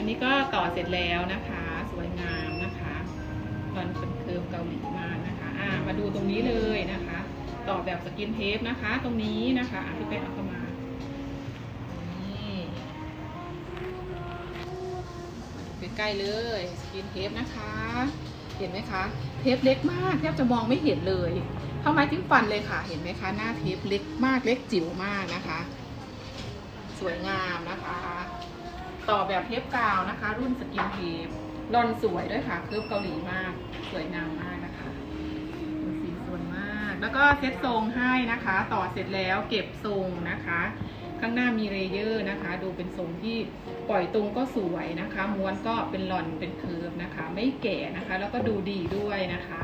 อันนี้ก็ต่อเสร็จแล้วนะคะ สวยงามนะคะตอนเป็นเคิร์ฟเกาหลีมากนะคะอ่ามาดูตรงนี้เลยนะคะ ต่อแบบสกินเทปนะคะ ตรงนี้นะคะพี่เป๊กเอาเข้ามานี่ใกล้ๆเลยสกินเทปนะคะ เห็นไหมคะ เทปเล็กมากแทบจะมองไม่เห็นเลยเข้าไม้จิ้มฟันเลยค่ะ เห็นไหมคะ หน้าเทปเล็กมากเล็กจิ๋วมากนะคะ สวยงามนะคะ ต่อแบบเทปกาวนะคะ รุ่นสกินเทปรอนสวยด้วยค่ะเคลือบเกาหลีมาก สวยงามมากนะคะดูสีสวยมาก แล้วก็เซ็ตทรงให้นะคะ ต่อเสร็จแล้วเก็บทรงนะคะ ข้างหน้ามีเลเยอร์นะคะ ดูเป็นทรงที่ปล่อยตรงก็สวยนะคะ ม้วนก็เป็นหล่อนเป็นเคิร์ฟนะคะ ไม่แก่นะคะ แล้วก็ดูดีด้วยนะคะ